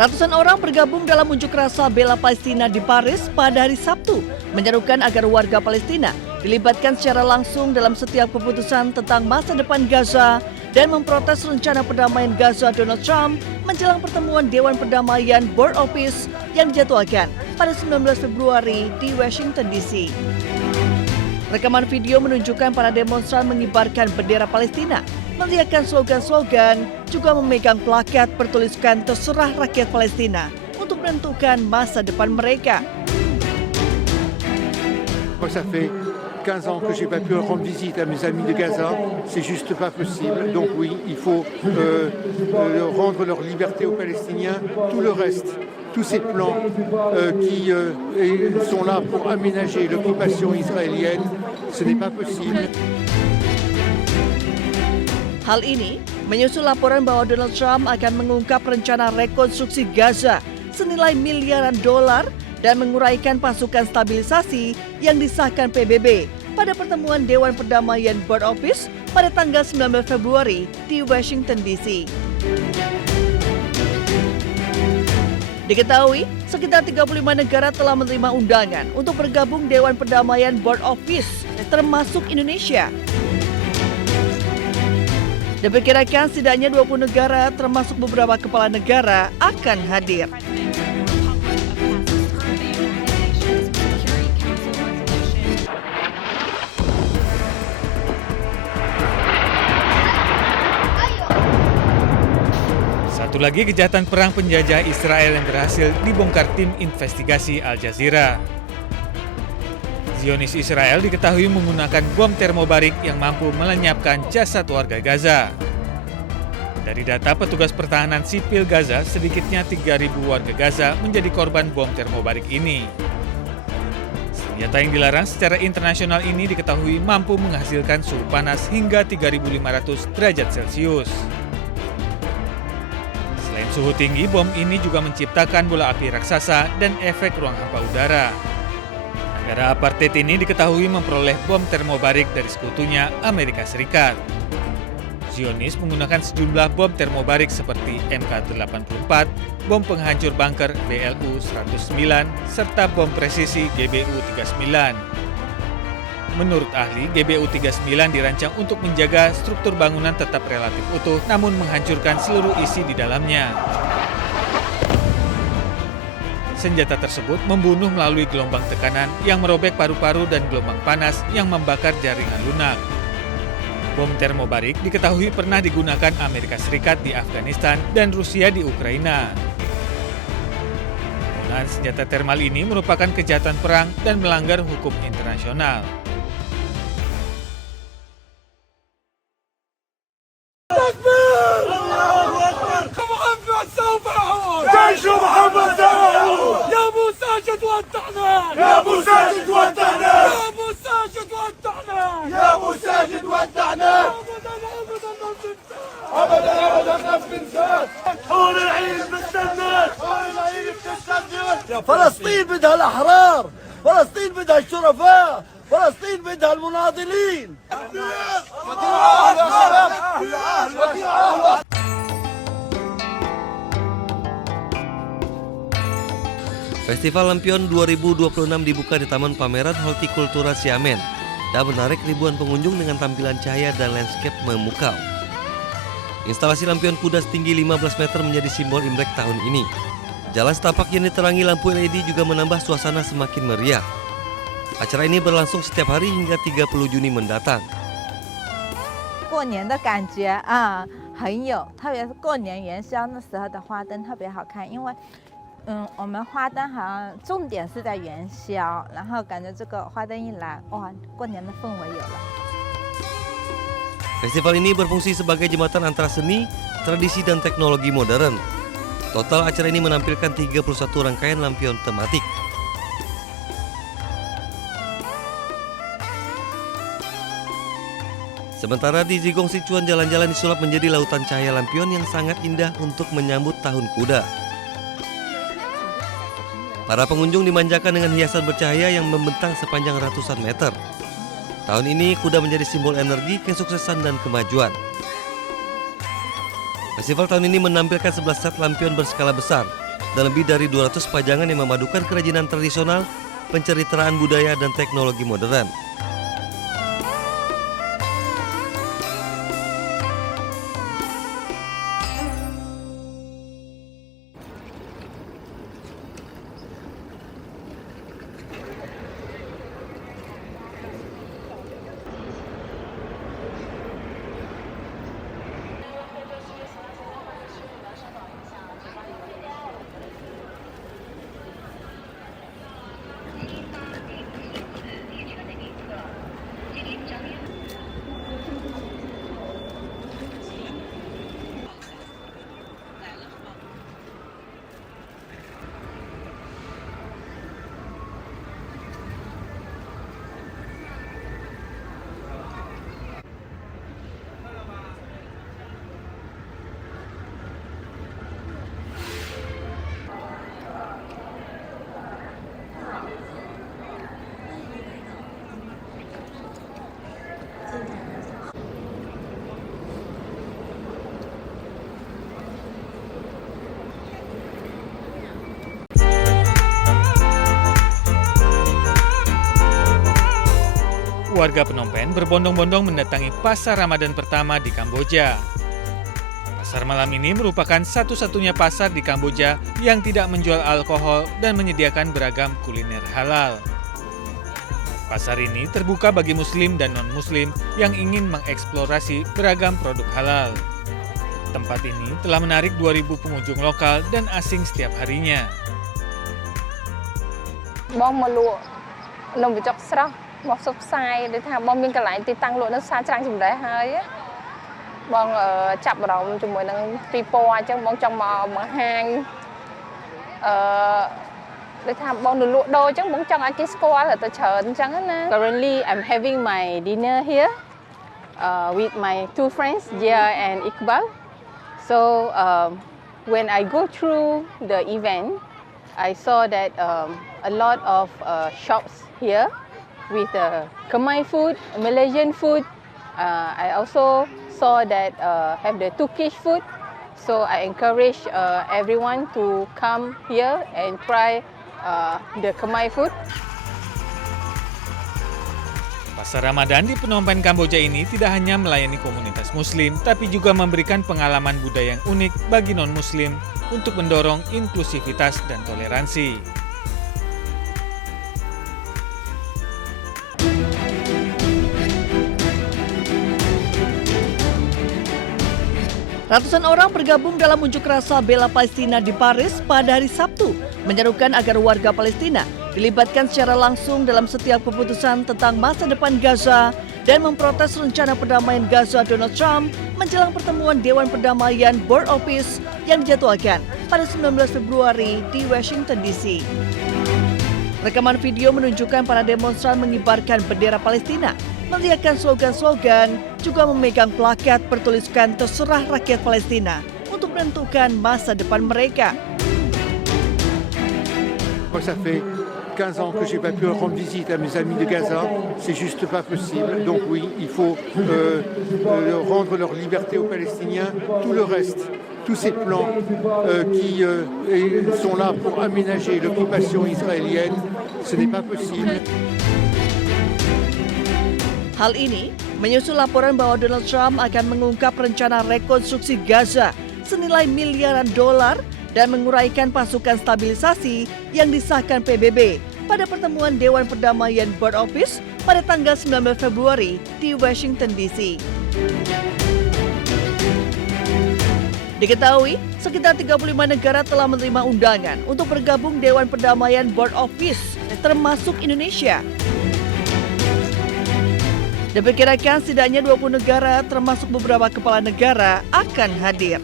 Ratusan orang bergabung dalam unjuk rasa bela Palestina di Paris pada hari Sabtu, menyerukan agar warga Palestina dilibatkan secara langsung dalam setiap keputusan tentang masa depan Gaza dan memprotes rencana perdamaian Gaza Donald Trump menjelang pertemuan Dewan Perdamaian Board of Peace yang dijadwalkan pada 19 Februari di Washington DC. Rekaman video menunjukkan para demonstran mengibarkan bendera Palestina, meneriakkan slogan-slogan, juga memegang plakat bertuliskan terserah rakyat Palestina untuk menentukan masa depan mereka. Ça fait 15 ans que je n'ai pas pu rendre visite à mes amis de Gaza, c'est juste pas possible. Donc oui, il faut rendre leur liberté aux Palestiniens. Tout le reste, tous ces plans qui sont là pour aménager l'occupation israélienne, ce n'est pas possible. Hal ini menyusul laporan bahwa Donald Trump akan mengungkap rencana rekonstruksi Gaza senilai miliaran dolar dan menguraikan pasukan stabilisasi yang disahkan PBB pada pertemuan Dewan Perdamaian Board of Peace pada tanggal 19 Februari di Washington DC. Diketahui, sekitar 35 negara telah menerima undangan untuk bergabung Dewan Perdamaian Board of Peace, termasuk Indonesia. Diperkirakan setidaknya 20 negara termasuk beberapa kepala negara akan hadir. Satu lagi kejahatan perang penjajah Israel yang berhasil dibongkar tim investigasi Al Jazeera. Zionis Israel diketahui menggunakan bom termobarik yang mampu melenyapkan jasad warga Gaza. Dari data petugas pertahanan sipil Gaza, sedikitnya 3.000 warga Gaza menjadi korban bom termobarik ini. Senjata yang dilarang secara internasional ini diketahui mampu menghasilkan suhu panas hingga 3.500 derajat Celcius. Selain suhu tinggi, bom ini juga menciptakan bola api raksasa dan efek ruang hampa udara. Negara apartheid ini diketahui memperoleh bom termobarik dari sekutunya Amerika Serikat. Zionis menggunakan sejumlah bom termobarik seperti MK-84, bom penghancur bunker BLU-109, serta bom presisi GBU-39. Menurut ahli, GBU-39 dirancang untuk menjaga struktur bangunan tetap relatif utuh, namun menghancurkan seluruh isi di dalamnya. Senjata tersebut membunuh melalui gelombang tekanan yang merobek paru-paru dan gelombang panas yang membakar jaringan lunak. Bom termobarik diketahui pernah digunakan Amerika Serikat di Afghanistan dan Rusia di Ukraina. Penggunaan senjata termal ini merupakan kejahatan perang dan melanggar hukum internasional. فلسطين بدها الأحرار، فلسطين بدها الشرفاء، فلسطين بدها المناضلين. Festival Lampion 2026 dibuka di Taman Pameran Hortikultura Xiamen dan menarik ribuan pengunjung dengan tampilan cahaya dan landscape memukau. Instalasi lampion kuda setinggi 15 meter menjadi simbol Imlek tahun ini. Jalan setapak yang diterangi lampu LED juga menambah suasana semakin meriah. Acara ini berlangsung setiap hari hingga 30 Juni mendatang. 过年的感觉啊，很有，特别是过年元宵那时候的花灯特别好看，因为我们花灯好像重点是在元宵，然后感觉这个花灯一来，哇，过年的氛围有了。 Festival ini berfungsi sebagai jembatan antara seni, tradisi, dan teknologi modern. Total acara ini menampilkan 31 rangkaian lampion tematik. Sementara di Zigong Sichuan, jalan-jalan disulap menjadi lautan cahaya lampion yang sangat indah untuk menyambut Tahun Kuda. Para pengunjung dimanjakan dengan hiasan bercahaya yang membentang sepanjang ratusan meter. Tahun ini kuda menjadi simbol energi, kesuksesan, dan kemajuan. Festival tahun ini menampilkan 11 set lampion berskala besar dan lebih dari 200 pajangan yang memadukan kerajinan tradisional, penceritaan budaya, dan teknologi modern. Warga Phnom Penh berbondong-bondong mendatangi pasar Ramadan pertama di Kamboja. Pasar malam ini merupakan satu-satunya pasar di Kamboja yang tidak menjual alkohol dan menyediakan beragam kuliner halal. Pasar ini terbuka bagi muslim dan non-muslim yang ingin mengeksplorasi beragam produk halal. Tempat ini telah menarik 2.000 pengunjung lokal dan asing setiap harinya. Bong melu nông bị chọc srong bong sụp sai để thà bong miên cái lại thì tăng lượng nó xa trang chừng đấy hơi á bong chập vào chừng mỗi năng pipo chứ bong trong mà hang để thà bong được lụa đôi chứ bong trong cái score là tôi chờ chẳng hết. Currently I'm having my dinner here with my two friends Jia and Iqbal. So when I go through the event, I saw that a lot of shops here with Khmer food, Malaysian food. I also saw that have the Turkish food. So I encourage everyone to come here and try the Khmer food. Pasar Ramadan di Phnom Penh, Kamboja ini tidak hanya melayani komunitas muslim, tapi juga memberikan pengalaman budaya yang unik bagi non-muslim untuk mendorong inklusivitas dan toleransi. Ratusan orang bergabung dalam unjuk rasa bela Palestina di Paris pada hari Sabtu, menyerukan agar warga Palestina dilibatkan secara langsung dalam setiap keputusan tentang masa depan Gaza dan memprotes rencana perdamaian Gaza Donald Trump menjelang pertemuan Dewan Perdamaian Board of Peace yang dijadwalkan pada 19 Februari di Washington DC. Rekaman video menunjukkan para demonstran mengibarkan bendera Palestina, meneriakkan slogan-slogan, juga memegang plakat bertuliskan terserah rakyat Palestina untuk menentukan masa depan mereka. Moi, ça fait 15 ans que je n'ai pas pu rendre visite à mes amis de Gaza. C'est juste pas possible. Donc oui, il faut rendre leur liberté aux Palestiniens. Tout le reste, tous ces plans qui sont là pour aménager l'occupation israélienne, ce n'est pas possible. Hal ini menyusul laporan bahwa Donald Trump akan mengungkap rencana rekonstruksi Gaza senilai miliaran dolar dan menguraikan pasukan stabilisasi yang disahkan PBB pada pertemuan Dewan Perdamaian Board of Peace pada tanggal 19 Februari di Washington DC. Diketahui, sekitar 35 negara telah menerima undangan untuk bergabung Dewan Perdamaian Board of Peace, termasuk Indonesia. Diperkirakan setidaknya 20 negara termasuk beberapa kepala negara akan hadir.